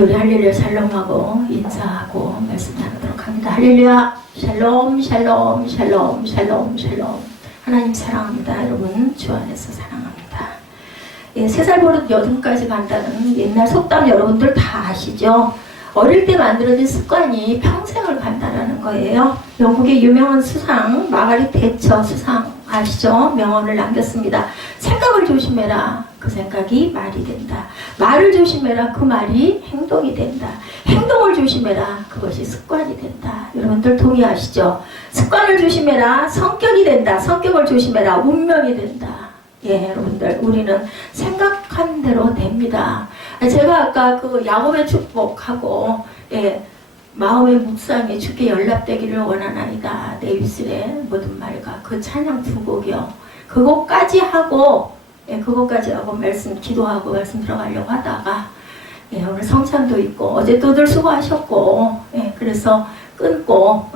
우리 할렐루야 샬롬하고 인사하고 말씀 나누도록 합니다. 할렐루야 샬롬 샬롬 샬롬 샬롬 샬롬. 하나님 사랑합니다. 여러분 주 안에서 사랑합니다. 예, 3살 버릇 8까지 간다는 옛날 속담 여러분들 다 아시죠? 어릴 때 만들어진 습관이 평생을 간다라는 거예요. 영국의 유명한 수상 마가릿 대처 수상 아시죠? 명언을 남겼습니다. 생각을 조심해라. 그 생각이 말이 된다. 말을 조심해라. 그 말이 행동이 된다. 행동을 조심해라. 그것이 습관이 된다. 여러분들 동의하시죠? 습관을 조심해라. 성격이 된다. 성격을 조심해라. 운명이 된다. 예, 여러분들 우리는 생각한 대로 됩니다. 제가 아까 그 야곱의 축복하고 예, 마음의 묵상에 주께 연락되기를 원하나이다. 내 입술의 모든 말과 그 찬양 두 곡이요. 그것까지 하고 예, 그것까지 하고 말씀 기도하고 말씀 들어가려고 하다가 예, 오늘 성찬도 있고 어제 또들 수고하셨고 예, 그래서 끊고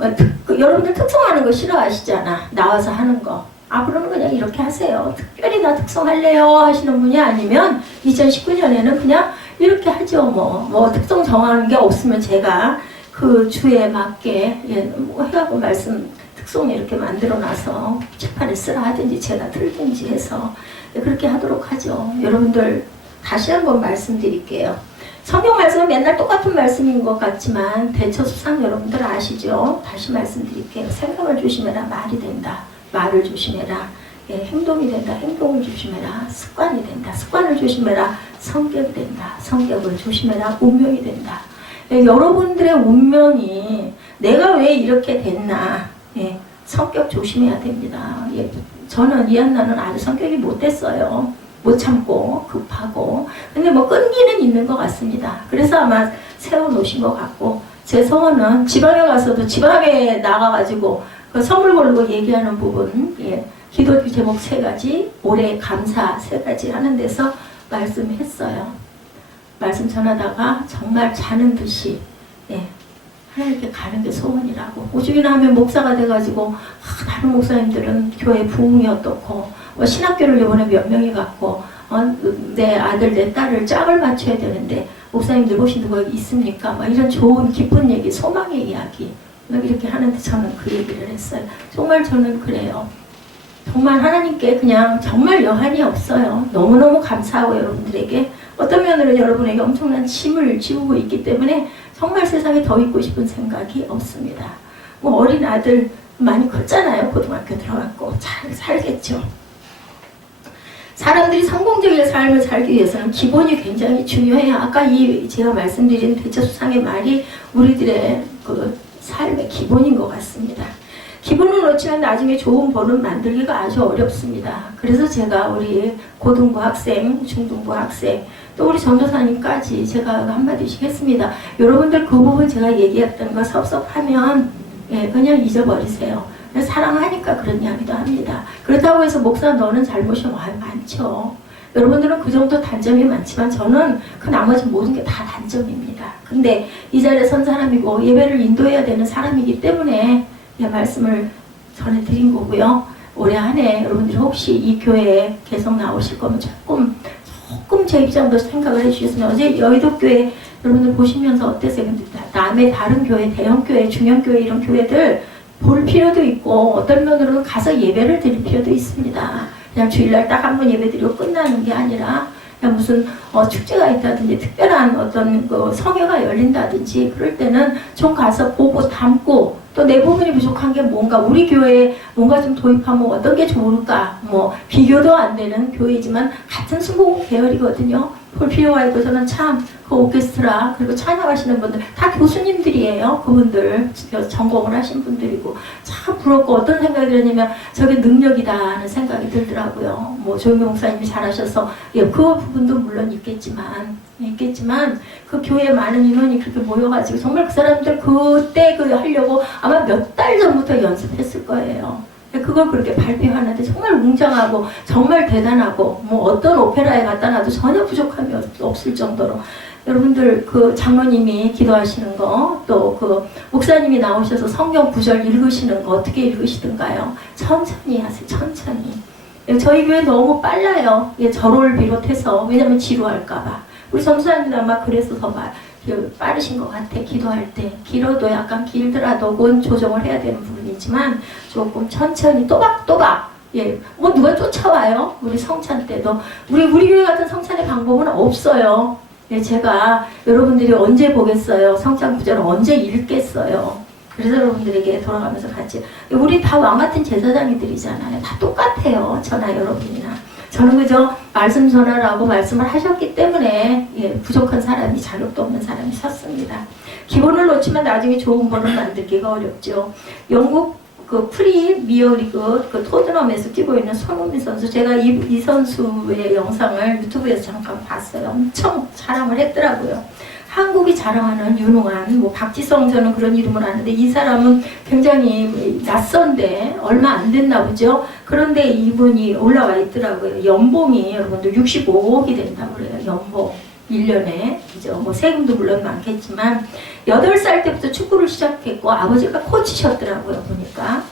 여러분들 특성하는 거 싫어하시잖아. 나와서 하는 거. 앞으로는 그냥 이렇게 하세요. 특별히 나 특성할래요 하시는 분이 아니면 2019년에는 그냥 이렇게 하죠. 뭐 특성 정하는 게 없으면 제가 그 주에 맞게 예, 뭐 해갖고 말씀 특성 이렇게 만들어놔서 책판에 쓰라 하든지 제가 틀든지 해서 예, 그렇게 하도록 하죠. 여러분들 다시 한번 말씀드릴게요. 성경 말씀은 맨날 똑같은 말씀인 것 같지만 대처 수상 여러분들 아시죠? 다시 말씀드릴게요. 생각을 조심해라. 말이 된다. 말을 조심해라. 예, 행동이 된다. 행동을 조심해라. 습관이 된다. 습관을 조심해라. 성격이 된다. 성격을 조심해라. 운명이 된다. 예, 여러분들의 운명이 내가 왜 이렇게 됐나. 예, 성격 조심해야 됩니다. 예, 저는 이한나는 아주 성격이 못됐어요. 못 참고 급하고 근데 뭐 끈기는 있는 것 같습니다. 그래서 아마 세워놓으신 것 같고 제 소원은 지방에 가서도 지방에 나가가지고 그 선물 걸고 얘기하는 부분 예, 기도 제목 3가지 올해 감사 3가지 하는 데서 말씀했어요. 말씀 전하다가 정말 자는 듯이 예, 하나님께 가는 게 소원이라고. 오죽이나 하면 목사가 돼가지고 다른 목사님들은 교회 부흥이 어떻고 신학교를 이번에 몇 명이 갔고 내 아들 내 딸을 짝을 맞춰야 되는데 목사님들 혹시 누가 있습니까? 막 이런 좋은 기쁜 얘기 소망의 이야기 이렇게 하는데 저는 그 얘기를 했어요. 정말 저는 그래요. 정말 하나님께 그냥 정말 여한이 없어요. 너무너무 감사하고 여러분들에게 어떤 면으로 여러분에게 엄청난 짐을 지우고 있기 때문에 정말 세상에 더 있고 싶은 생각이 없습니다. 뭐 어린 아들 많이 컸잖아요. 고등학교 들어갔고 잘 살겠죠. 사람들이 성공적인 삶을 살기 위해서는 기본이 굉장히 중요해요. 아까 제가 말씀드린 대처수상의 말이 우리들의 그 삶의 기본인 것 같습니다. 기본을 놓치면 나중에 좋은 버릇 만들기가 아주 어렵습니다. 그래서 제가 우리 고등부 학생, 중등부 학생, 또 우리 전도사님까지 제가 한마디씩 했습니다. 여러분들 그 부분 제가 얘기했던 거 섭섭하면 예, 그냥 잊어버리세요. 사랑하니까 그런 이야기도 합니다. 그렇다고 해서 목사 너는 잘못이 많죠. 여러분들은 그 정도 단점이 많지만 저는 그 나머지 모든 게 다 단점입니다. 근데 이 자리에 선 사람이고 예배를 인도해야 되는 사람이기 때문에 말씀을 전해드린 거고요. 올해 한 해 여러분들이 혹시 이 교회에 계속 나오실 거면 조금 제 입장도 생각을 해주셨으면 어제 여의도교회 여러분들 보시면서 어땠어요? 근데 남의 다른 교회, 대형교회, 중형교회 이런 교회들 볼 필요도 있고 어떤 면으로는 가서 예배를 드릴 필요도 있습니다. 그냥 주일날 딱 한 번 예배 드리고 끝나는 게 아니라 그냥 무슨 축제가 있다든지 특별한 어떤 그 성회가 열린다든지 그럴 때는 좀 가서 보고 담고 또 내 부분이 부족한 게 뭔가 우리 교회에 뭔가 좀 도입하면 어떤 게 좋을까 뭐 비교도 안 되는 교회지만 같은 순복 계열이거든요. 볼 필요가 있고 저는 참 그 오케스트라 그리고 찬양하시는 분들 다 교수님들이에요. 그분들 전공을 하신 분들이고 참 부럽고 어떤 생각이 들었냐면 저게 능력이다 하는 생각이 들더라고요. 뭐 조용히 목사님이 잘하셔서 예, 그 부분도 물론 있겠지만 그 교회에 많은 인원이 그렇게 모여가지고 정말 그 사람들 그때 그 하려고 아마 몇 달 전부터 연습했을 거예요. 그걸 그렇게 발표하는데 정말 웅장하고 정말 대단하고 뭐 어떤 오페라에 갖다 놔도 전혀 부족함이 없을 정도로 여러분들 그 장로님이 기도하시는 거 또 그 목사님이 나오셔서 성경 구절 읽으시는 거 어떻게 읽으시던가요? 천천히 하세요. 천천히. 저희 교회 너무 빨라요. 절호를 비롯해서 왜냐면 지루할까봐. 우리 전도사님도 아마 그래서 더 빠르신 것 같아. 기도할 때 길어도 약간 길더라도 그건 조정을 해야 되는 부분이지만 조금 천천히 또박또박. 예, 뭐 누가 쫓아와요? 우리 성찬 때도 우리 교회 같은 성찬의 방법은 없어요. 예, 제가 여러분들이 언제 보겠어요? 성찬 구절을 언제 읽겠어요? 그래서 여러분들에게 돌아가면서 같이 우리 다 왕같은 제사장이들이잖아요. 다 똑같아요. 저나 여러분이나. 저는 그저 말씀 전하라고 말씀을 하셨기 때문에 예, 부족한 사람이 자격도 없는 사람이 섰습니다. 기본을 놓치면 나중에 좋은 번을 만들기가 어렵죠. 영국 그 프리미어리그 그 토트넘에서 뛰고 있는 손흥민 선수, 제가 이 선수의 영상을 유튜브에서 잠깐 봤어요. 엄청 자랑을 했더라고요. 한국이 자랑하는 유능한 뭐 박지성, 저는 그런 이름을 아는데 이 사람은 굉장히 낯선데 얼마 안 됐나 보죠. 그런데 이분이 올라와 있더라고요. 연봉이 여러분들 65억이 된다고 그래요. 연봉 1년에. 그죠? 뭐 세금도 물론 많겠지만 8살 때부터 축구를 시작했고 아버지가 코치셨더라고요. 보니까.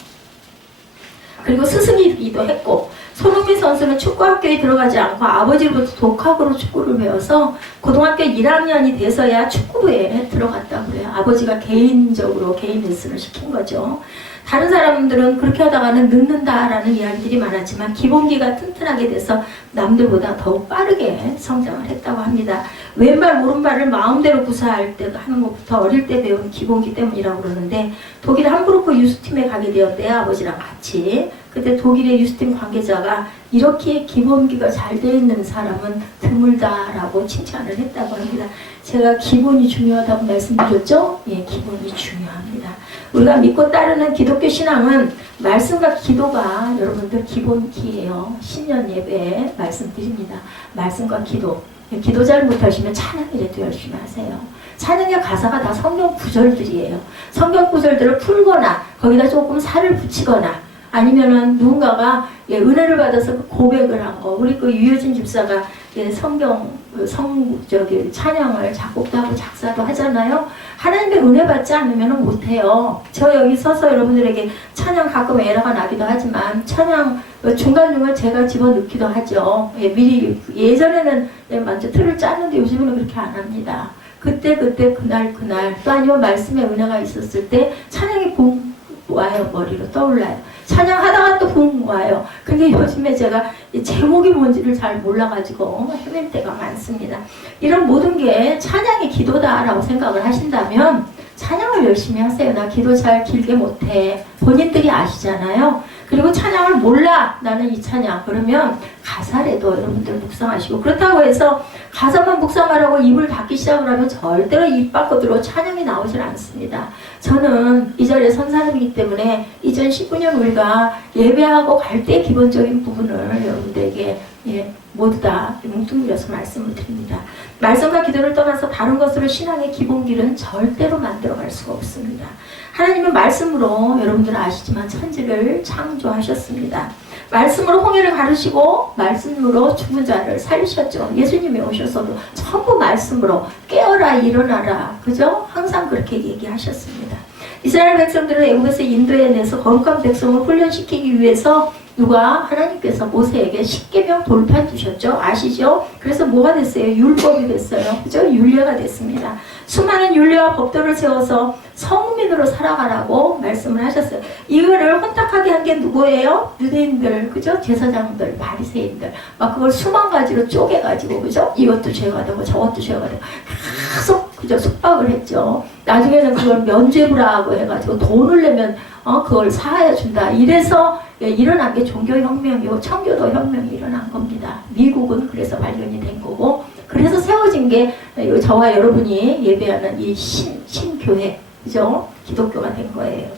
그리고 스승이기도 했고, 손흥민 선수는 축구학교에 들어가지 않고 아버지로부터 독학으로 축구를 배워서 고등학교 1학년이 돼서야 축구부에 들어갔다고 그래요. 아버지가 개인적으로 개인 레슨을 시킨 거죠. 다른 사람들은 그렇게 하다가는 늦는다라는 이야기들이 많았지만 기본기가 튼튼하게 돼서 남들보다 더욱 빠르게 성장을 했다고 합니다. 왼발 오른발을 마음대로 구사할 때 하는 것부터 어릴 때 배운 기본기 때문이라고 그러는데, 독일 함부르크 유스팀에 가게 되었대요. 아버지랑 같이. 그때 독일의 유스팀 관계자가 이렇게 기본기가 잘 돼 있는 사람은 드물다라고 칭찬을 했다고 합니다. 제가 기본이 중요하다고 말씀드렸죠? 예, 기본이 중요합니다. 우리가 믿고 따르는 기독교 신앙은 말씀과 기도가 여러분들 기본기예요. 신년 예배에 말씀드립니다. 말씀과 기도. 기도 잘 못하시면 찬양이라도 열심히 하세요. 찬양의 가사가 다 성경 구절들이에요. 성경 구절들을 풀거나 거기다 조금 살을 붙이거나 아니면은 누군가가 예, 은혜를 받아서 그 고백을 한 거. 우리 그 유효진 집사가 예, 찬양을 작곡도 하고 작사도 하잖아요. 하나님의 은혜 받지 않으면 못해요. 저 여기 서서 여러분들에게 찬양 가끔 에러가 나기도 하지만 찬양 중간중간 제가 집어넣기도 하죠. 예, 미리 예전에는 예, 먼저 틀을 짰는데 요즘은 그렇게 안 합니다. 그때 그날 또 아니면 말씀의 은혜가 있었을 때 찬양이 붕 와요. 머리로 떠올라요. 찬양하다가 또 붕 와요. 근데 요즘에 제가 제목이 뭔지를 잘 몰라가지고 헤맬 때가 많습니다. 이런 모든 게 찬양이 기도다라고 생각을 하신다면 찬양을 열심히 하세요. 나 기도 잘 길게 못해. 본인들이 아시잖아요. 그리고 찬양을 몰라. 나는 이 찬양. 그러면 가사라도 여러분들 묵상하시고, 그렇다고 해서 가사만 묵상하라고 입을 닫기 시작을 하면 절대로 입 밖으로 찬양이 나오질 않습니다. 저는 이 자리에 선 사람이기 때문에 2019년 우리가 예배하고 갈 때 기본적인 부분을 여러분들에게 예, 모두 다 뭉뚱그려서 말씀을 드립니다. 말씀과 기도를 떠나서 다른 것으로 신앙의 기본기는 절대로 만들어갈 수가 없습니다. 하나님은 말씀으로 여러분들은 아시지만 천지를 창조하셨습니다. 말씀으로 홍해를 가르시고 말씀으로 죽은 자를 살리셨죠. 예수님이 오셔서도 전부 말씀으로 깨어라 일어나라. 그죠? 항상 그렇게 얘기하셨습니다. 이스라엘 백성들을 애굽에서 인도해내서 거룩한 백성을 훈련시키기 위해서 누가 하나님께서 모세에게 십계명 돌판 주셨죠. 아시죠? 그래서 뭐가 됐어요? 율법이 됐어요. 그죠? 율례가 됐습니다. 수많은 율례와 법도를 세워서 성민으로 살아가라고 말씀을 하셨어요. 이거를 혼탁하게 한 게 누구예요? 유대인들, 그죠? 제사장들, 바리새인들. 막 그걸 수만 가지로 쪼개가지고, 그죠? 이것도 죄가 되고 저것도 죄가 되고 계속 그죠? 속박을 했죠. 나중에는 그걸 면죄부라고 해가지고 돈을 내면 그걸 사하여 준다. 이래서 일어난 게 종교혁명이고 청교도 혁명이 일어난 겁니다. 미국은 그래서 발견이 된 거고, 그래서 세워진 게 저와 여러분이 예배하는 이 신교회, 그죠? 기독교가 된 거예요.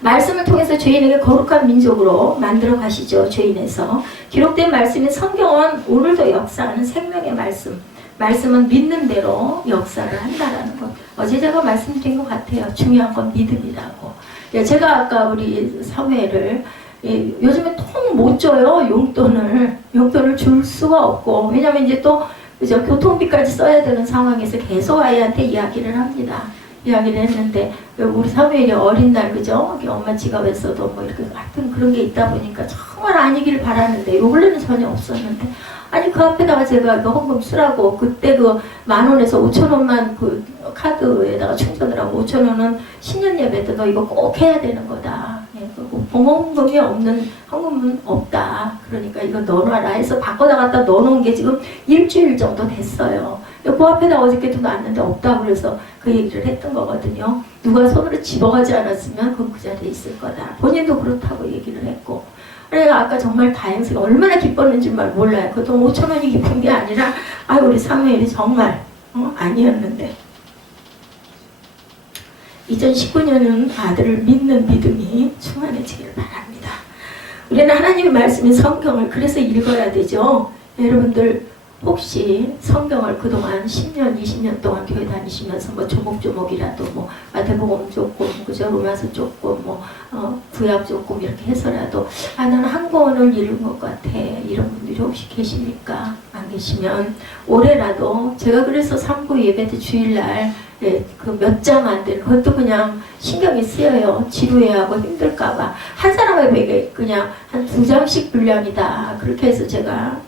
말씀을 통해서 죄인에게 거룩한 민족으로 만들어 가시죠. 죄인에서. 기록된 말씀인 성경은 오늘도 역사하는 생명의 말씀. 말씀은 믿는 대로 역사를 한다라는 것. 어제 제가 말씀드린 것 같아요. 중요한 건 믿음이라고. 제가 아까 우리 사회를 요즘에 통 못 줘요. 용돈을 줄 수가 없고. 왜냐면 이제 또 그죠? 교통비까지 써야 되는 상황에서 계속 아이한테 이야기를 합니다. 이야기를 했는데 우리 사무엘이 어린 날 그죠? 엄마 지갑에서도 뭐 이렇게 같은 그런 게 있다 보니까 정말 아니길 바라는데 요 근래는 전혀 없었는데 아니 그 앞에다가 제가 그 헌금 쓰라고 그때 그 10,000원에서 5,000원만 그 카드에다가 충전을 하고 5,000원은 신년 예배 때 너 이거 꼭 해야 되는 거다. 예, 그리고 봉헌금이 없는 헌금은 없다. 그러니까 이거 넣어놔라 해서 바꿔다 갖다 넣어놓은 게 지금 일주일 정도 됐어요. 그 앞에다 어저께도 놨는데 없다고 그래서 그 얘기를 했던 거거든요. 누가 손으로 집어가지 않았으면 그 자리에 있을 거다. 본인도 그렇다고 얘기를 했고. 그래가 아까 정말 다행스럽게 얼마나 기뻤는지 몰라요. 그돈 5,000원이 기쁜 게 아니라 우리 사무엘이 정말 아니었는데 2019년은 아들을 믿는 믿음이 충만해지길 바랍니다. 우리는 하나님의 말씀인 성경을 그래서 읽어야 되죠. 여러분들 혹시 성경을 그동안 10년, 20년 동안 교회 다니시면서 뭐 조목조목이라도 뭐 마태복음 조금, 그죠? 로마서 조금, 구약 조금 이렇게 해서라도 나는 한 권을 읽은 것 같아. 이런 분들이 혹시 계십니까? 안 계시면 올해라도 제가 그래서 3부 예배 때 주일날 그 몇 장 안 되는 그것도 그냥 신경이 쓰여요. 지루해하고 힘들까봐 한 사람에게 그냥 한 2장씩 분량이다. 그렇게 해서 제가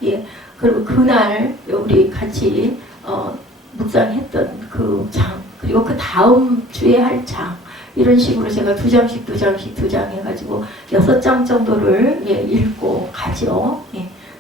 그리고 그날 우리 같이 묵상했던 그 장 그리고 그 다음 주에 할 장 이런 식으로 제가 2장 해가지고 6장 정도를 읽고 가죠.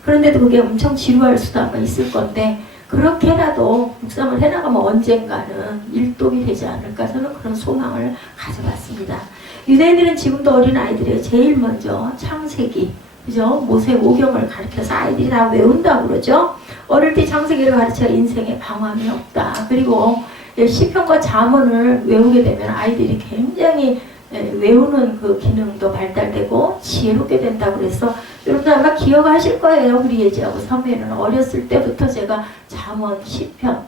그런데도 그게 엄청 지루할 수도 아마 있을 건데 그렇게라도 묵상을 해나가면 언젠가는 일독이 되지 않을까 저는 그런 소망을 가져봤습니다. 유대인들은 지금도 어린 아이들이 제일 먼저 창세기 그죠? 모세오경을 가르쳐서 아이들이 다 외운다고 그러죠? 어릴 때 창세기를 가르쳐 인생에 방황이 없다. 그리고 시편과 잠언을 외우게 되면 아이들이 굉장히 외우는 그 기능도 발달되고 지혜롭게 된다고 그래서 여러분들 아마 기억하실 거예요. 우리 예지하고 사무엘은 어렸을 때부터 제가 잠언, 시편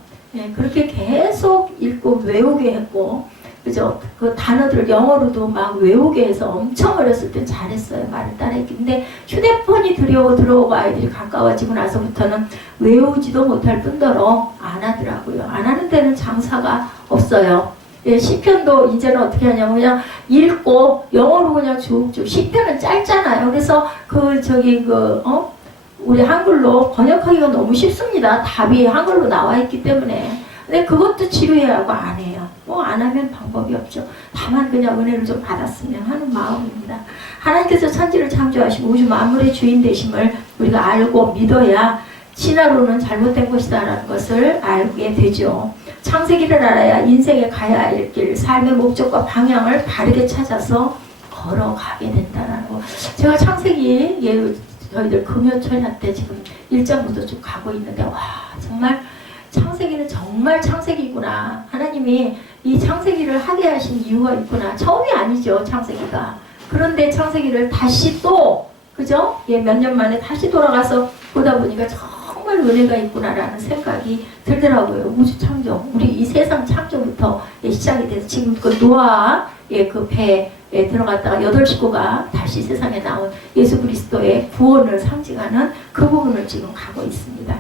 그렇게 계속 읽고 외우게 했고 그죠? 그 단어들을 영어로도 막 외우게 해서 엄청 어렸을 때 잘했어요. 말을 따라했기. 근데 휴대폰이 들어오고 아이들이 가까워지고 나서부터는 외우지도 못할 뿐더러 안 하더라고요. 안 하는 데는 장사가 없어요. 시편도 이제는 어떻게 하냐면 그냥 읽고 영어로 그냥 쭉쭉 시편은 짧잖아요. 그래서 우리 한글로 번역하기가 너무 쉽습니다. 답이 한글로 나와 있기 때문에. 근데 그것도 지루해하고 안 해요. 안 하면 방법이 없죠. 다만 그냥 은혜를 좀 받았으면 하는 마음입니다. 하나님께서 천지를 창조하시고 우주 만물의 주인 되심을 우리가 알고 믿어야 진화론은 잘못된 것이다 라는 것을 알게 되죠. 창세기를 알아야 인생에 가야 할 길, 삶의 목적과 방향을 바르게 찾아서 걸어가게 된다는 거. 제가 창세기 저희들 금요철야 때 지금 1장부터 쭉 가고 있는데 와 정말 창세기는 정말 창세기구나. 하나님이 이 창세기를 하게 하신 이유가 있구나. 처음이 아니죠, 창세기가. 그런데 창세기를 다시 또, 그죠? 몇 년 만에 다시 돌아가서 보다 보니까 정말 은혜가 있구나라는 생각이 들더라고요. 우주 창조. 우리 이 세상 창조부터 시작이 돼서 지금 그 노아, 그 배에 들어갔다가 8식구가 다시 세상에 나온 예수 그리스도의 구원을 상징하는 그 부분을 지금 가고 있습니다.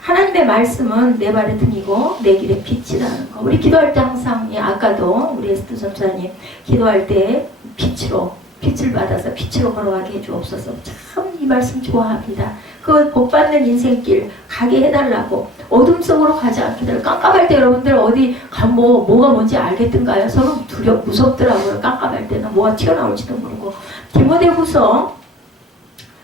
하나님의 말씀은 내 발의 등이고 내 길의 빛이라는 거. 우리 기도할 때 항상 아까도 우리 에스더 전사님 기도할 때 빛을 받아서 빛으로 걸어가게 해주옵소서. 참 이 말씀 좋아합니다. 그 복받는 인생길 가게 해달라고 어둠 속으로 가지 않게 해달라고. 깜깜할 때 여러분들 어디 뭐가 뭔지 알겠던가요? 서로 무섭더라고요. 깜깜할 때는 뭐가 튀어나올지도 모르고. 디모데후서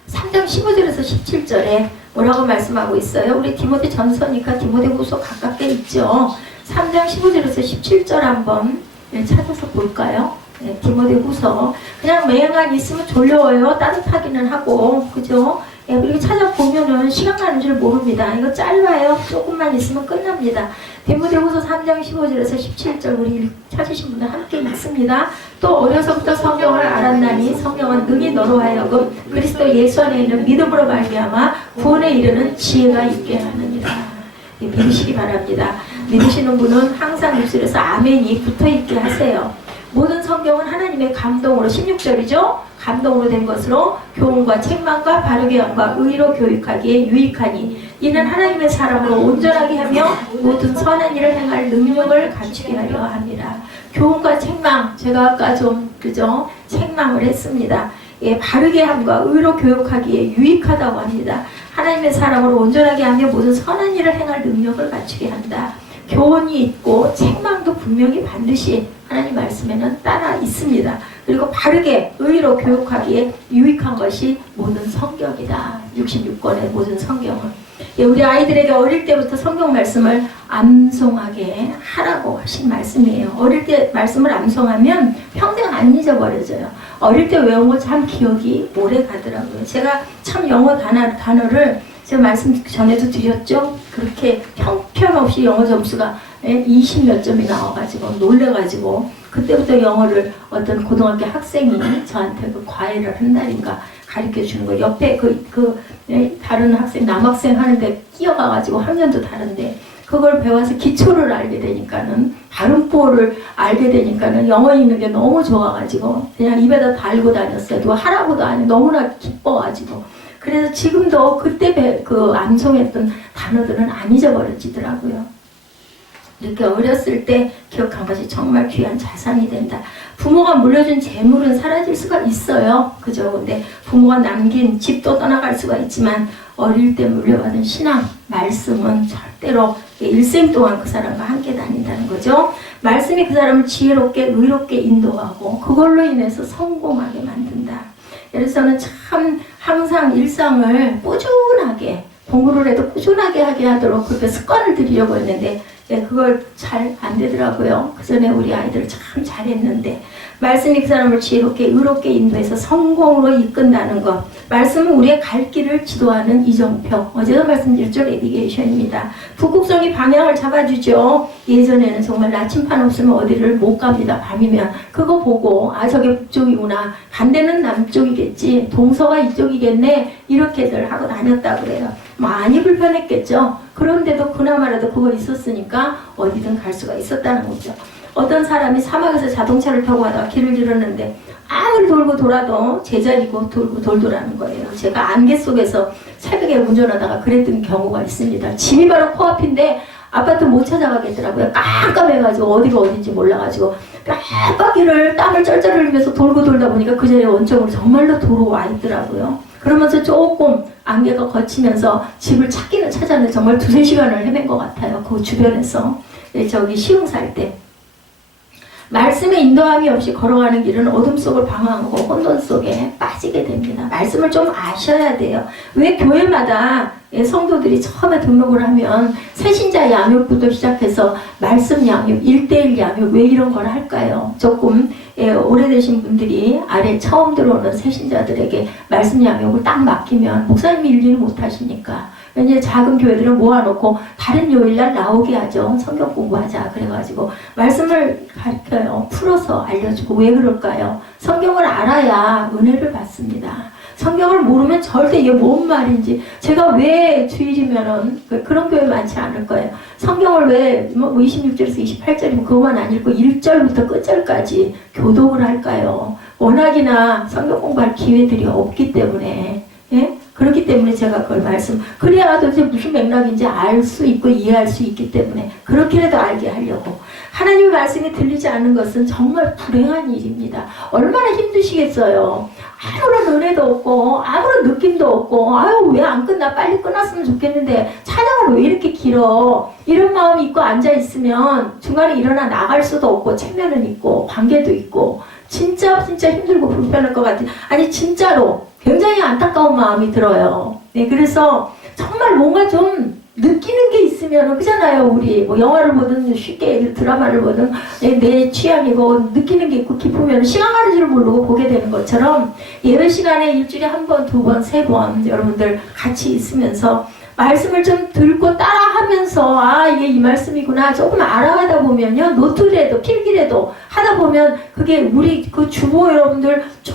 3장 15절에서 17절에 뭐라고 말씀하고 있어요? 우리 디모데 전서니까 디모데후서 가깝게 있죠. 3장 15절에서 17절 한번 찾아서 볼까요? 디모데후서 그냥 매행만 있으면 졸려워요. 따뜻하기는 하고 그죠? 그리고 찾아보면은 시간 가는 줄 모릅니다. 이거 짧아요. 조금만 있으면 끝납니다. 디모데후서 3장 15절에서 17절 우리 찾으신 분들 함께 읽습니다. 또 어려서부터 성경을 알았나니 성경은 능히 너로 하여금 그리스도 예수 안에 있는 믿음으로 말미암아 구원에 이르는 지혜가 있게 하느니라. 믿으시기 바랍니다. 믿으시는 분은 항상 입술에서 아멘이 붙어있게 하세요. 모든 성경은 하나님의 감동으로 16절이죠. 감동으로 된 것으로 교훈과 책망과 바르게 함과 의로 교육하기에 유익하니 이는 하나님의 사람으로 온전하게 하며 모든 선한 일을 행할 능력을 갖추게 하려 합니다. 교훈과 책망 제가 아까 좀 책망을 했습니다. 바르게 함과 의로 교육하기에 유익하다고 합니다. 하나님의 사람으로 온전하게 하며 모든 선한 일을 행할 능력을 갖추게 한다. 교훈이 있고 책망도 분명히 반드시 하나님 말씀에는 따라 있습니다. 그리고 바르게 의로 교육하기에 유익한 것이 모든 성경이다. 66권의 모든 성경은. 우리 아이들에게 어릴 때부터 성경 말씀을 암송하게 하라고 하신 말씀이에요. 어릴 때 말씀을 암송하면 평생 안 잊어버려져요. 어릴 때 외운 거 참 기억이 오래 가더라고요. 제가 참 영어 단어를 제가 말씀 전에도 드렸죠. 그렇게 형편없이 영어 점수가 20 몇 점이 나와가지고 놀래가지고 그때부터 영어를 어떤 고등학교 학생이 저한테 그 과외를 한 날인가 가르쳐 주는 거 옆에 다른 학생 남학생 하는데 끼어가가지고 학년도 다른데 그걸 배워서 기초를 알게 되니까는 발음보를 알게 되니까는 영어 읽는 게 너무 좋아가지고 그냥 입에다 달고 다녔어요. 누가 하라고도 안 해. 너무나 기뻐가지고. 그래서 지금도 그때 암송했던 단어들은 안 잊어버려지더라고요. 이렇게 어렸을 때 기억한 것이 정말 귀한 자산이 된다. 부모가 물려준 재물은 사라질 수가 있어요. 그죠? 근데 부모가 남긴 집도 떠나갈 수가 있지만 어릴 때 물려받은 신앙, 말씀은 절대로 일생 동안 그 사람과 함께 다닌다는 거죠. 말씀이 그 사람을 지혜롭게, 의롭게 인도하고 그걸로 인해서 성공하게 만든다. 그래서 저는 참 항상 일상을 꾸준하게 공부를 해도 꾸준하게 하게 하도록 그렇게 습관을 들이려고 했는데 그걸 잘 안 되더라고요. 그 전에 우리 아이들 참 잘했는데 말씀이 그 사람을 지혜롭게 의롭게 인도해서 성공으로 이끈다는 것. 말씀은 우리의 갈 길을 지도하는 이정표. 어제도 말씀드렸죠. 내비게이션입니다. 북극성이 방향을 잡아주죠. 예전에는 정말 나침판 없으면 어디를 못 갑니다. 밤이면. 그거 보고 저게 북쪽이구나. 반대는 남쪽이겠지. 동서가 이쪽이겠네. 이렇게들 하고 다녔다 그래요. 많이 불편했겠죠. 그런데도 그나마라도 그거 있었으니까 어디든 갈 수가 있었다는 거죠. 어떤 사람이 사막에서 자동차를 타고 가다가 길을 잃었는데 아무리 돌고 돌아도 제자리고 돌고 돌더라는 거예요. 제가 안개 속에서 새벽에 운전하다가 그랬던 경우가 있습니다. 집이 바로 코앞인데 아파트 못 찾아가겠더라고요. 깜깜해가지고 어디가 어딘지 몰라가지고 깜빡이를 땀을 쩔쩔 흘리면서 돌고 돌다 보니까 그 자리에 원점으로 정말로 도로 와 있더라고요. 그러면서 조금 안개가 거치면서 집을 찾기는 찾았는데 정말 2-3시간을 헤맨 것 같아요. 그 주변에서. 저기 시흥살 때. 말씀의 인도함이 없이 걸어가는 길은 어둠 속을 방황하고 혼돈 속에 빠지게 됩니다. 말씀을 좀 아셔야 돼요. 왜 교회마다 성도들이 처음에 등록을 하면 새신자 양육부터 시작해서 말씀 양육, 1:1 양육 왜 이런 걸 할까요? 조금 오래되신 분들이 아래 처음 들어오는 새신자들에게 말씀 양육을 딱 맡기면 목사님이 일일이 못하시니까 이제 작은 교회들은 모아놓고 다른 요일날 나오게 하죠. 성경 공부하자 그래가지고 말씀을 가르쳐요. 풀어서 알려주고. 왜 그럴까요? 성경을 알아야 은혜를 받습니다. 성경을 모르면 절대 이게 뭔 말인지. 제가 왜 주일이면은 그런 교회 많지 않을 거예요. 성경을 왜 26절에서 28절이면 그것만 안 읽고 1절부터 끝절까지 교독을 할까요? 워낙이나 성경 공부할 기회들이 없기 때문에. 예? 그렇기 때문에 제가 그걸 그래야 도대체 무슨 맥락인지 알 수 있고 이해할 수 있기 때문에 그렇게라도 알게 하려고. 하나님의 말씀이 들리지 않는 것은 정말 불행한 일입니다. 얼마나 힘드시겠어요. 아무런 은혜도 없고 아무런 느낌도 없고 아유 왜 안 끝나 빨리 끝났으면 좋겠는데 찬양을 왜 이렇게 길어 이런 마음이 있고 앉아있으면 중간에 일어나 나갈 수도 없고 체면은 있고 관계도 있고 진짜 힘들고 불편할 것 같아요. 아니 진짜로 굉장히 안타까운 마음이 들어요. 네, 그래서 정말 뭔가 좀 느끼는 게 있으면 그잖아요. 우리 뭐 영화를 보든 쉽게 드라마를 보든 내 취향이고 느끼는 게 있고 기쁘면 시간 가는 줄 모르고 보게 되는 것처럼 예배 시간에 일주일에 1번, 2번, 3번 여러분들 같이 있으면서 말씀을 좀 듣고 따라하면서 이게 이 말씀이구나 조금 알아가다 보면요. 노트라도 필기라도 하다 보면 그게 우리 그 주보 여러분들 쭉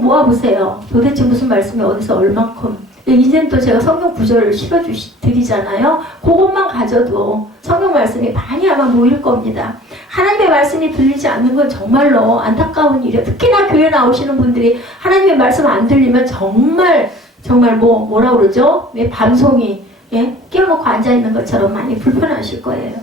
모아보세요. 도대체 무슨 말씀이 어디서 얼만큼. 이제는 또 제가 성경 구절을 실어드리잖아요. 그것만 가져도 성경 말씀이 많이 아마 모일 겁니다. 하나님의 말씀이 들리지 않는 건 정말로 안타까운 일이에요. 특히나 교회 나오시는 분들이 하나님의 말씀 안 들리면 정말 뭐라 그러죠? 밤송이 끼워놓고 앉아있는 것처럼 많이 불편하실 거예요.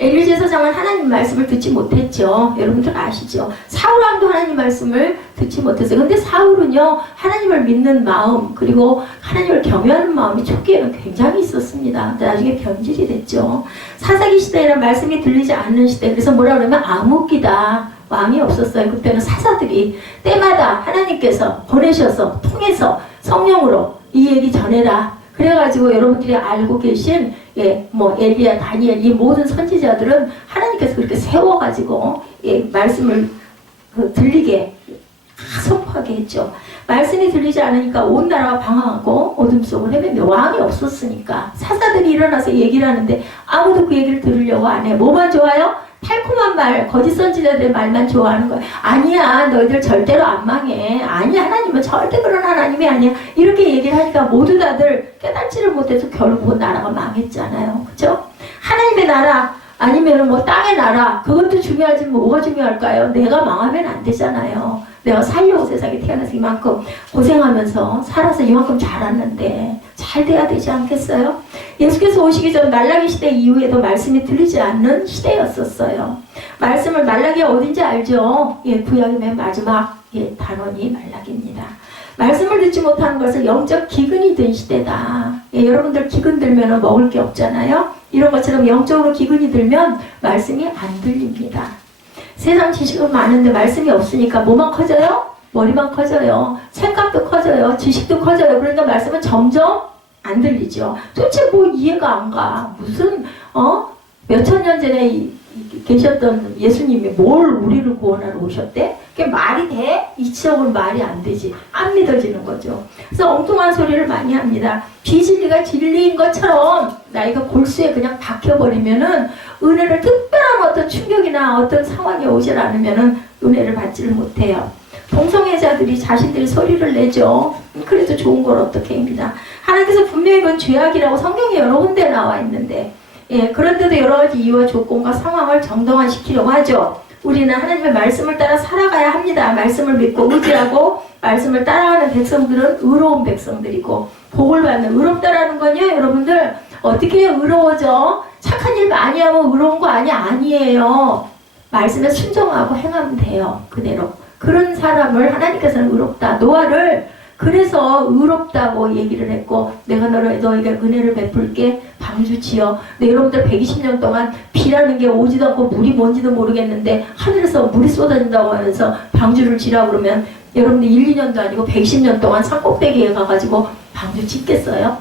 엘리 제사장은 하나님 말씀을 듣지 못했죠. 여러분들 아시죠? 사울왕도 하나님 말씀을 듣지 못했어요. 근데 사울은요, 하나님을 믿는 마음, 그리고 하나님을 경외하는 마음이 초기에는 굉장히 있었습니다. 나중에 변질이 됐죠. 사사기 시대에는 말씀이 들리지 않는 시대, 그래서 뭐라 그러면 암흑기다. 왕이 없었어요. 그때는 사사들이 때마다 하나님께서 보내셔서 통해서 성령으로 이 얘기 전해라. 그래가지고 여러분들이 알고 계신 뭐 엘리야, 다니엘 이 모든 선지자들은 하나님께서 그렇게 세워가지고 말씀을 들리게 선포하게 했죠. 말씀이 들리지 않으니까 온 나라가 방황하고 어둠 속을 헤매며 왕이 없었으니까 사사들이 일어나서 얘기를 하는데 아무도 그 얘기를 들으려고 안 해. 뭐만 좋아요? 달콤한 말, 거짓 선지자들의 말만 좋아하는 거야. 아니야, 너희들 절대로 안 망해. 아니, 하나님은 절대 그런 하나님이 아니야. 이렇게 얘기를 하니까 모두 다들 깨닫지를 못해서 결국은 나라가 망했잖아요. 그죠? 하나님의 나라, 아니면 뭐 땅의 나라, 그것도 중요하지만 뭐가 중요할까요? 내가 망하면 안 되잖아요. 내가 살려고 세상에 태어나서 이만큼 고생하면서 살아서 이만큼 자랐는데 잘 돼야 되지 않겠어요? 예수께서 오시기 전 말라기 시대 이후에도 말씀이 들리지 않는 시대였었어요. 말씀을 말라기 어딘지 알죠? 구약의 맨 마지막 단원이 말라기입니다. 말씀을 듣지 못하는 것은 영적 기근이 든 시대다. 여러분들 기근 들면 먹을 게 없잖아요. 이런 것처럼 영적으로 기근이 들면 말씀이 안 들립니다. 세상 지식은 많은데 말씀이 없으니까 뭐만 커져요? 머리만 커져요. 생각도 커져요. 지식도 커져요. 그러니까 말씀은 점점 안 들리죠. 도대체 뭐 이해가 안 가. 무슨 몇천 년 전에 계셨던 예수님이 뭘 우리를 구원하러 오셨대? 그게 말이 돼? 이치적으로 말이 안 되지. 안 믿어지는 거죠. 그래서 엉뚱한 소리를 많이 합니다. 비진리가 진리인 것처럼 나이가 골수에 그냥 박혀버리면은 은혜를 특별한 어떤 충격이나 어떤 상황이 오질 않으면은 은혜를 받지를 못해요. 동성애자들이 자신들이 소리를 내죠. 그래도 좋은 걸 어떻게 합니다. 하나님께서 분명히 그건 죄악이라고 성경에 여러 군데 나와 있는데 그런데도 여러 가지 이유와 조건과 상황을 정당화시키려고 하죠. 우리는 하나님의 말씀을 따라 살아가야 합니다. 말씀을 믿고 의지하고 말씀을 따라가는 백성들은 의로운 백성들이고 복을 받는 의롭다라는 건요. 여러분들 어떻게 의로워져? 착한 일 많이 하면 의로운 거 아니에요. 말씀에 순종하고 행하면 돼요. 그대로. 그런 사람을 하나님께서는 의롭다. 노아를 그래서 의롭다고 얘기를 했고 내가 너에게 은혜를 베풀게 방주 지어. 근데 여러분들 120년 동안 비라는 게 오지도 않고 물이 뭔지도 모르겠는데 하늘에서 물이 쏟아진다고 하면서 방주를 지라고 그러면 여러분들 1, 2년도 아니고 110년 동안 산꼭대기에 가가지고 방주 짓겠어요?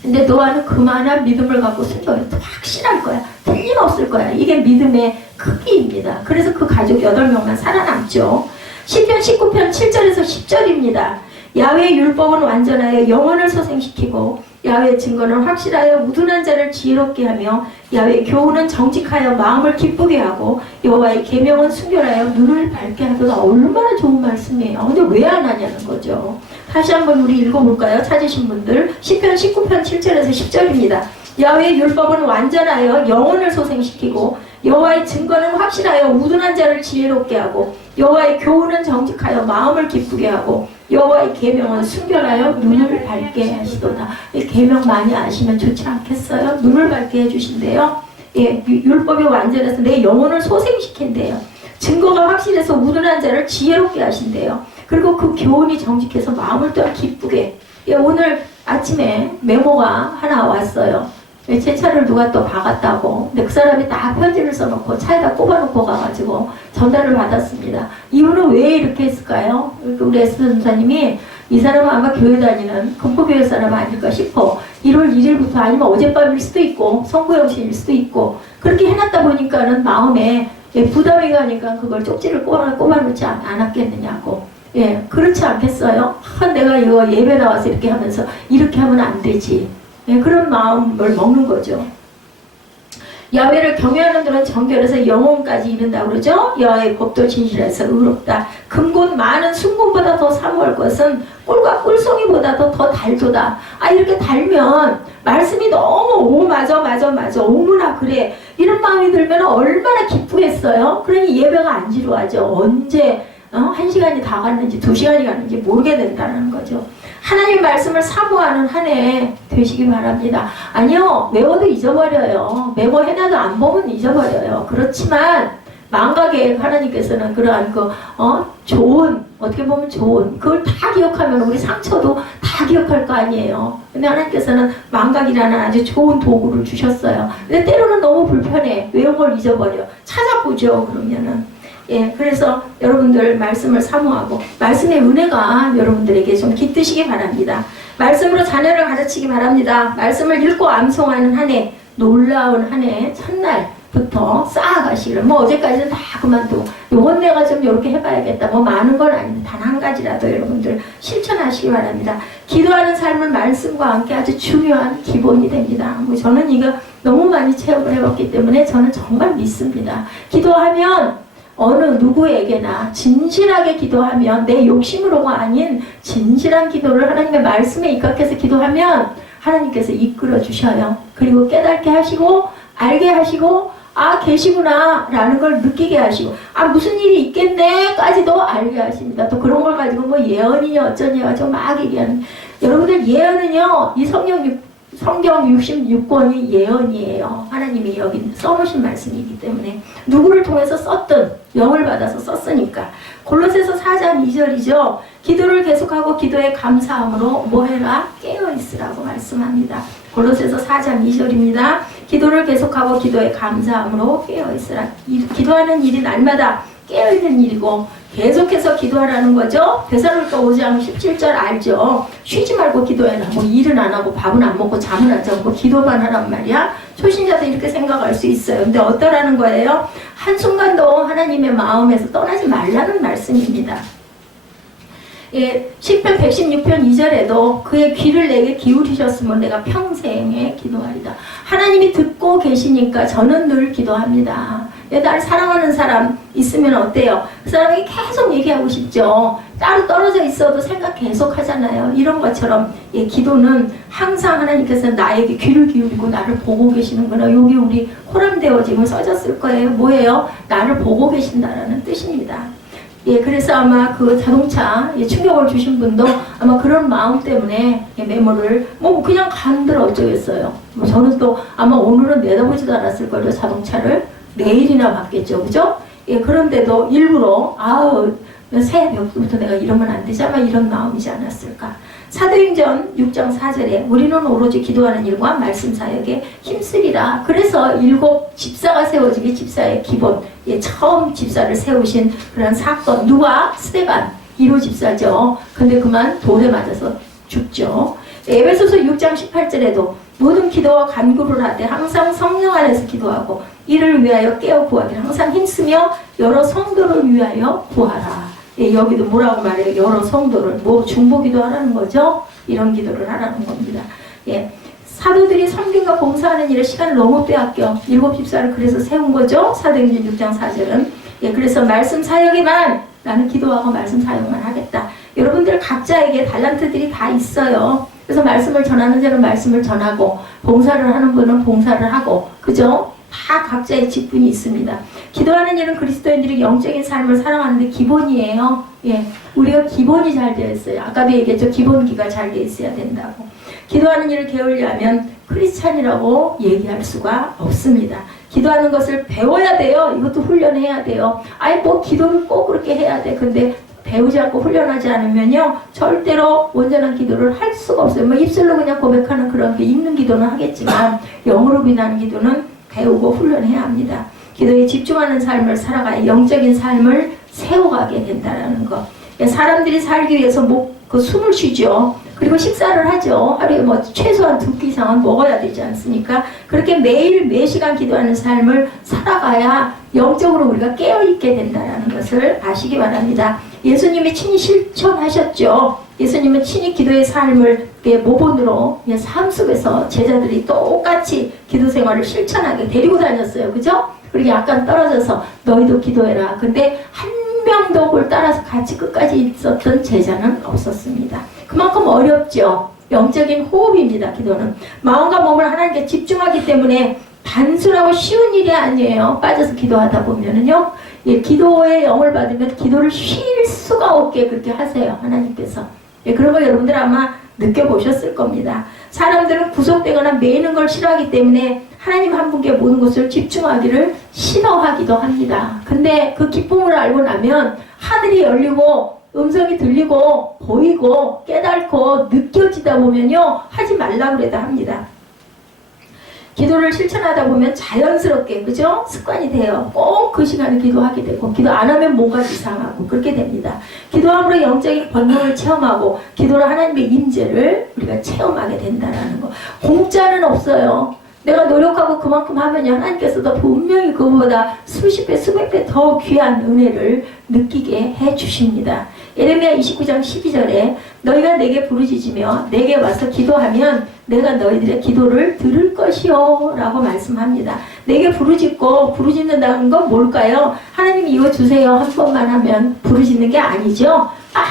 근데 노아는 그만한 믿음을 갖고 순종해서 확신할 거야. 틀림없을 거야. 이게 믿음의 크기입니다. 그래서 그 가족 8명만 살아남죠. 시편 19편 7절에서 10절입니다. 야훼의 율법은 완전하여 영혼을 소생시키고 야훼의 증거는 확실하여 우둔한 자를 지혜롭게 하며 야훼의 교훈은 정직하여 마음을 기쁘게 하고 여호와의 계명은 순결하여 눈을 밝게 하도다. 얼마나 좋은 말씀이에요. 근데 왜 안 하냐는 거죠. 다시 한번 우리 읽어볼까요? 찾으신 분들 시편 19편 7절에서 10절입니다. 야훼의 율법은 완전하여 영혼을 소생시키고 여호와의 증거는 확실하여 우둔한 자를 지혜롭게 하고 여호와의 교훈은 정직하여 마음을 기쁘게 하고 여호와의 계명은 순결하여 눈을 밝게 하시도다. 이 계명 많이 아시면 좋지 않겠어요? 눈을 밝게 해주신대요. 율법이 완전해서 내 영혼을 소생시킨대요. 증거가 확실해서 우둔한 자를 지혜롭게 하신대요. 그리고 그 교훈이 정직해서 마음을 또한 기쁘게. 오늘 아침에 메모가 하나 왔어요. 제 차를 누가 또 박았다고. 근데 그 사람이 다 편지를 써놓고 차에다 꼽아놓고 가가지고 전달을 받았습니다. 이유는 왜 이렇게 했을까요? 우리 에스 전사님이 이 사람은 아마 교회 다니는 금포교회 사람 아닐까 싶어. 1월 1일부터 아니면 어젯밤일 수도 있고 성구영신일 수도 있고 그렇게 해놨다 보니까는 마음에 부담이 가니까 그걸 쪽지를 꼽아놓지 않았겠느냐고. 그렇지 않겠어요? 내가 이거 예배 나와서 이렇게 하면서 이렇게 하면 안 되지. 그런 마음을 먹는 거죠. 야훼를 경외하는 들은 정결해서 영혼까지 이른다고 그러죠. 여호와의 법도 진실해서 의롭다. 금곧 많은 순금보다 더 사모할 것은 꿀과 꿀송이보다도 더 달도다. 이렇게 달면 말씀이 너무 맞아 오무나 그래 이런 마음이 들면 얼마나 기쁘겠어요. 그러니 예배가 안 지루하죠. 언제 1시간이 다 갔는지 2시간이 갔는지 모르게 된다는 거죠. 하나님 말씀을 사모하는 한 해 되시기 바랍니다. 아니요, 외워도 잊어버려요. 메모해놔도 안 보면 잊어버려요. 그렇지만 망각의 하나님께서는 그러한 좋은, 어떻게 보면 좋은, 그걸 다 기억하면 우리 상처도 다 기억할 거 아니에요. 근데 하나님께서는 망각이라는 아주 좋은 도구를 주셨어요. 근데 때로는 너무 불편해. 외운 걸 잊어버려. 찾아보죠, 그러면은. 예, 그래서 여러분들 말씀을 사모하고 말씀의 은혜가 여러분들에게 좀 깃드시기 바랍니다. 말씀으로 자녀를 가르치기 바랍니다. 말씀을 읽고 암송하는 한 해, 놀라운 한 해 첫날부터 쌓아가시기를. 어제까지는 다 그만두고 요건 내가 좀 이렇게 해봐야겠다. 많은 건 아닌데 단 한 가지라도 여러분들 실천하시기 바랍니다. 기도하는 삶은 말씀과 함께 아주 중요한 기본이 됩니다. 저는 이거 너무 많이 체험을 해봤기 때문에 저는 정말 믿습니다. 기도하면 어느 누구에게나 진실하게 기도하면, 내 욕심으로가 아닌 진실한 기도를 하나님의 말씀에 입각해서 기도하면 하나님께서 이끌어 주셔요. 그리고 깨닫게 하시고 알게 하시고 계시구나 라는 걸 느끼게 하시고 무슨 일이 있겠네 까지도 알게 하십니다. 또 그런 걸 가지고 예언이냐 어쩌냐 가지고 막 얘기하는, 여러분들 예언은요, 이 성경 66권이 예언이에요. 하나님이 여기 써놓으신 말씀이기 때문에 누구를 통해서 썼든 영을 받아서 썼으니까. 골로새서 4장 2절이죠. 기도를 계속하고 기도에 감사함으로 뭐해라? 깨어있으라고 말씀합니다. 골로새서 4장 2절입니다. 기도를 계속하고 기도에 감사함으로 깨어있으라. 기도하는 일이 날마다 깨어있는 일이고 계속해서 기도하라는 거죠. 데살로니가 5장 17절 알죠. 쉬지 말고 기도해라. 일은 안 하고 밥은 안 먹고 잠은 안 자고 기도만 하란 말이야. 초신자도 이렇게 생각할 수 있어요. 근데 어떠라는 거예요? 한순간도 하나님의 마음에서 떠나지 말라는 말씀입니다. 예, 시편 116편 2절에도 그의 귀를 내게 기울이셨으면 내가 평생에 기도하리다. 하나님이 듣고 계시니까 저는 늘 기도합니다. 날 사랑하는 사람 있으면 어때요? 그 사람이 계속 얘기하고 싶죠. 따로 떨어져 있어도 생각 계속 하잖아요. 이런 것처럼 기도는 항상 하나님께서 나에게 귀를 기울이고 나를 보고 계시는구나. 여기 우리 호람되어 지금 써졌을 거예요. 뭐예요? 나를 보고 계신다라는 뜻입니다. 그래서 아마 그 자동차 충격을 주신 분도 아마 그런 마음 때문에 메모를 그냥 간들 어쩌겠어요. 저는 또 아마 오늘은 내다보지도 않았을 거예요. 자동차를 내일이나 받겠죠, 그죠? 그런데도 일부러 새벽부터 내가 이러면 안 되지, 아마 이런 마음이지 않았을까. 사도행전 6장 4절에 우리는 오로지 기도하는 일과 말씀 사역에 힘쓰리라. 그래서 7 집사가 세워지기, 집사의 기본, 처음 집사를 세우신 그런 사건, 누가? 스데반 1호 집사죠. 근데 그만 돌에 맞아서 죽죠. 에베소서 6장 18절에도 모든 기도와 간구를 하되 항상 성령 안에서 기도하고 이를 위하여 깨어 구하기를 항상 힘쓰며 여러 성도를 위하여 구하라. 여기도 뭐라고 말해요? 여러 성도를 중보기도 하라는 거죠. 이런 기도를 하라는 겁니다. 사도들이 섬김과 봉사하는 일에 시간을 너무 빼앗겨 7 집사를 그래서 세운 거죠. 사도행전 6장 4절은. 그래서 말씀 사역에만 나는 기도하고 말씀 사역만 하겠다. 여러분들 각자에게 달란트들이 다 있어요. 그래서 말씀을 전하는 자는 말씀을 전하고 봉사를 하는 분은 봉사를 하고, 그죠? 다 각자의 직분이 있습니다. 기도하는 일은 그리스도인들이 영적인 삶을 살아가는 데 기본이에요. 우리가 기본이 잘 되어 있어요. 아까도 얘기했죠. 기본기가 잘 되어 있어야 된다고. 기도하는 일을 게을리하면 크리스찬이라고 얘기할 수가 없습니다. 기도하는 것을 배워야 돼요. 이것도 훈련해야 돼요. 기도를 꼭 그렇게 해야 돼. 근데 배우지 않고 훈련하지 않으면요, 절대로 온전한 기도를 할 수가 없어요. 입술로 그냥 고백하는 그런 읽는 기도는 하겠지만 영으로 비나는 기도는 배우고 훈련해야 합니다. 기도에 집중하는 삶을 살아가야 영적인 삶을 세워가게 된다는 것. 사람들이 살기 위해서 숨을 쉬죠. 그리고 식사를 하죠. 하루에 최소한 2끼 이상은 먹어야 되지 않습니까? 그렇게 매일 매시간 기도하는 삶을 살아가야 영적으로 우리가 깨어있게 된다는 것을 아시기 바랍니다. 예수님이 친히 실천하셨죠. 예수님은 친히 기도의 삶을 모본으로 삶 속에서 제자들이 똑같이 기도 생활을 실천하게 데리고 다녔어요. 그죠? 그리고 약간 떨어져서 너희도 기도해라. 근데 한 명도 그걸 따라서 같이 끝까지 있었던 제자는 없었습니다. 그만큼 어렵죠. 영적인 호흡입니다. 기도는 마음과 몸을 하나님께 집중하기 때문에 단순하고 쉬운 일이 아니에요. 빠져서 기도하다 보면은요, 기도의 영을 받으면 기도를 쉴 수가 없게 그렇게 하세요. 하나님께서 예, 그런 거 여러분들 아마 느껴보셨을 겁니다. 사람들은 구속되거나 매이는 걸 싫어하기 때문에 하나님 한 분께 모든 것을 집중하기를 싫어하기도 합니다. 근데 그 기쁨을 알고 나면 하늘이 열리고 음성이 들리고 보이고 깨닫고 느껴지다 보면요, 하지 말라고 그래도 합니다. 기도를 실천하다 보면 자연스럽게, 그죠? 습관이 돼요. 꼭 그 시간에 기도하게 되고, 기도 안 하면 뭔가 이상하고 그렇게 됩니다. 기도함으로 영적인 권능을 체험하고, 기도로 하나님의 임재를 우리가 체험하게 된다는 거. 공짜는 없어요. 내가 노력하고 그만큼 하면 하나님께서도 분명히 그보다 수십 배, 수백 배 더 귀한 은혜를 느끼게 해주십니다. 예레미야 29장 12절에 너희가 내게 부르짖으며 내게 와서 기도하면 내가 너희들의 기도를 들을 것이요 라고 말씀합니다. 내게 부르짖고, 부르짖는다는 건 뭘까요? 하나님 이거 주세요 한 번만 하면 부르짖는 게 아니죠. 막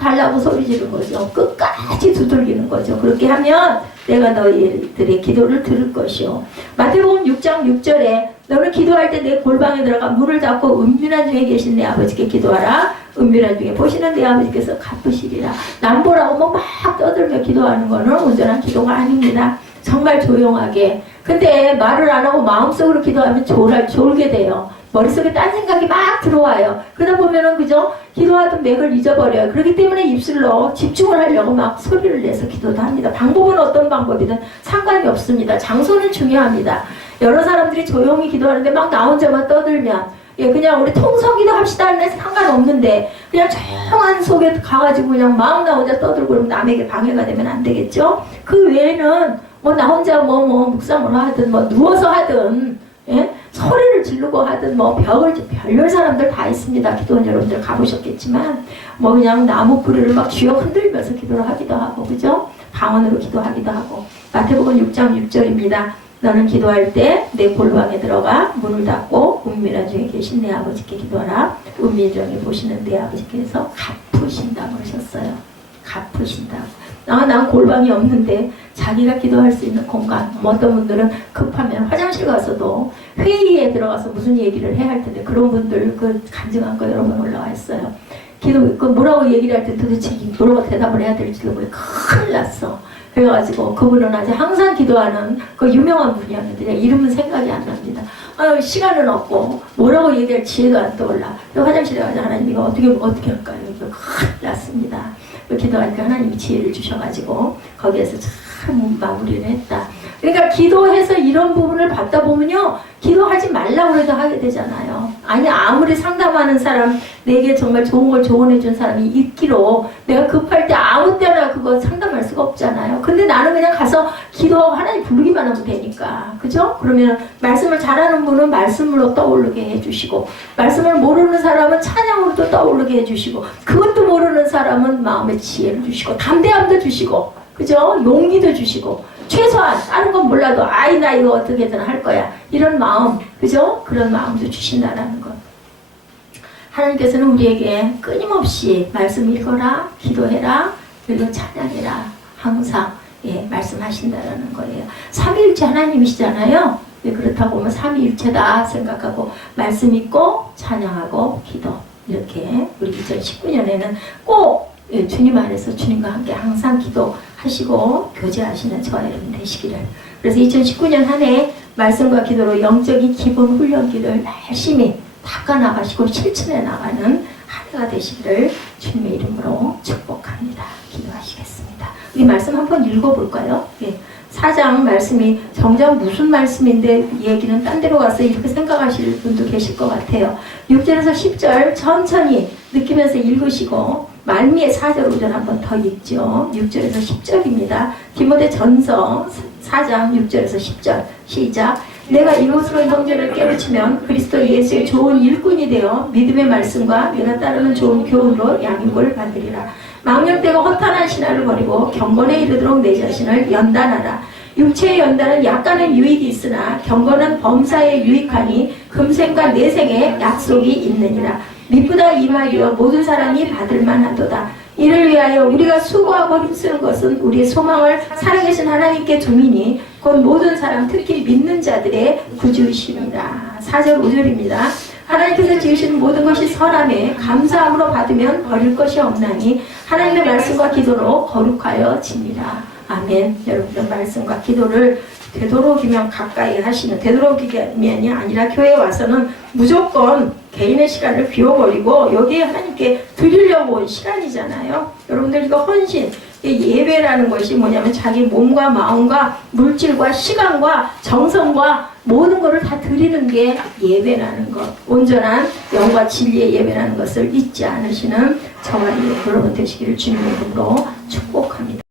달라고 소리 지르는 거죠. 끝까지 두들기는 거죠. 그렇게 하면 내가 너희들의 기도를 들을 것이요. 마태복음 6장 6절에 너는 기도할 때 내 골방에 들어가 문을 닫고 은밀한 중에 계신 내 아버지께 기도하라. 은밀한 중에 보시는 내 아버지께서 갚으시리라. 남보라고 뭐 막 떠들며 기도하는 거는 온전한 기도가 아닙니다. 정말 조용하게. 근데 말을 안 하고 마음속으로 기도하면 졸게 돼요. 머릿속에 딴 생각이 막 들어와요. 그러다 보면은 그죠? 기도하던 맥을 잊어버려요. 그렇기 때문에 입술로 집중을 하려고 막 소리를 내서 기도도 합니다. 방법은 어떤 방법이든 상관이 없습니다. 장소는 중요합니다. 여러 사람들이 조용히 기도하는데 막 나 혼자만 떠들면, 예, 그냥 우리 통성기도 합시다 하는 상관없는데 그냥 조용한 속에 가가지고 그냥 마음 나 혼자 떠들고 그러면 남에게 방해가 되면 안 되겠죠? 그 외에는 뭐 나 혼자 뭐 묵상을 하든 뭐 누워서 하든, 예? 소리를 지르고 하든 뭐 별별 사람들 다 있습니다. 기도원 여러분들 가보셨겠지만 뭐 그냥 나무 뿌리를 막 쥐어 흔들면서 기도를 하기도 하고, 그죠? 방언으로 기도하기도 하고. 마태복음 6장 6절입니다. 너는 기도할 때 내 골방에 들어가 문을 닫고 은밀한 중에 계신 내 아버지께 기도하라. 은밀한 중에 보시는 내 아버지께서 갚으신다고 하셨어요. 갚으신다고. 난 골방이 없는데 자기가 기도할 수 있는 공간. 어떤 분들은 급하면 화장실 가서도 회의에 들어가서 무슨 얘기를 해야 할 텐데 그런 분들 그 간증한 거 여러 번 올라와 있어요. 기도 그 뭐라고 얘기를 할 때 도대체 뭐라고 대답을 해야 될지도 모르고 큰일 났어. 그래가지고 그분은 아주 항상 기도하는 그 유명한 분이었는데 이름은 생각이 안 납니다. 시간은 없고 뭐라고 얘기할 지혜도 안 떠올라. 화장실에 가서 하나님 이거 어떻게 할까요? 이거 큰일 났습니다. 기도하니까 하나님이 지혜를 주셔가지고 거기에서 참 마무리를 했다. 그러니까 기도해서 이런 부분을 받다 보면요, 기도하지 말라고 해도 하게 되잖아요. 아니 아무리 상담하는 사람, 내게 정말 좋은 걸 조언해준 사람이 있기로 내가 급할 때 아무 때나 그거 상담할 수가 없잖아요. 근데 나는 그냥 가서 기도하고 하나님 부르기만 하면 되니까, 그죠? 그러면 말씀을 잘하는 분은 말씀으로 떠오르게 해주시고, 말씀을 모르는 사람은 찬양으로 또 떠오르게 해주시고, 그것도 모르는 사람은 마음의 지혜를 주시고 담대함도 주시고, 그죠? 용기도 주시고, 최소한 다른 건 몰라도 아이 나 이거 어떻게든 할 거야 이런 마음, 그죠? 그런 마음도 주신다라는 것. 하나님께서는 우리에게 끊임없이 말씀 읽어라, 기도해라, 그리고 찬양해라 항상, 예, 말씀하신다라는 거예요. 삼위일체 하나님이시잖아요. 예, 그렇다고 보면 삼위일체다 생각하고 말씀 읽고 찬양하고 기도, 이렇게 우리 2019년에는 꼭, 예, 주님 안에서 주님과 함께 항상 기도하시고 교제하시는 저와 여러분 되시기를. 그래서 2019년 한 해 말씀과 기도로 영적인 기본 훈련기를 열심히 닦아나가시고 실천해 나가는 한 해가 되시기를 주님의 이름으로 축복합니다. 기도하시겠습니다. 이 말씀 한번 읽어볼까요? 예. 4장 말씀이 정작 무슨 말씀인데 이 얘기는 딴 데로 가서 이렇게 생각하실 분도 계실 것 같아요. 6절에서 10절 천천히 느끼면서 읽으시고 말미에 4절 5절 한번 더 읽죠. 6절에서 10절입니다. 디모데 전서 4장 6절에서 10절 시작. 내가 이것으로 형제를 깨우치면 그리스도 예수의 좋은 일꾼이 되어 믿음의 말씀과 내가 따르는 좋은 교훈으로 양육을 받으리라. 망령되고 허탄한 신화를 버리고 경건에 이르도록 내 자신을 연단하라. 육체의 연단은 약간의 유익이 있으나 경건은 범사에 유익하니 금생과 내생에 약속이 있느니라. 미쁘다 이 말이여 모든 사람이 받을 만하도다. 이를 위하여 우리가 수고하고 힘쓰는 것은 우리의 소망을 살아계신 하나님께 두미니 곧 모든 사람 특히 믿는 자들의 구주이십니다. 4절 5절입니다. 하나님께서 지으신 모든 것이 선함에 감사함으로 받으면 버릴 것이 없나니 하나님의 말씀과 기도로 거룩하여 지니라. 아멘. 여러분들 말씀과 기도를 되도록이면 가까이 하시는, 되도록이면이 아니라 교회에 와서는 무조건 개인의 시간을 비워버리고 여기에 하나님께 드리려고 온 시간이잖아요. 여러분들 이거 헌신, 예배라는 것이 뭐냐면 자기 몸과 마음과 물질과 시간과 정성과 모든 것을 다 드리는 게 예배라는 것, 온전한 영과 진리의 예배라는 것을 잊지 않으시는 저와 여러분 되시기를 주님의 이름으로 축복합니다.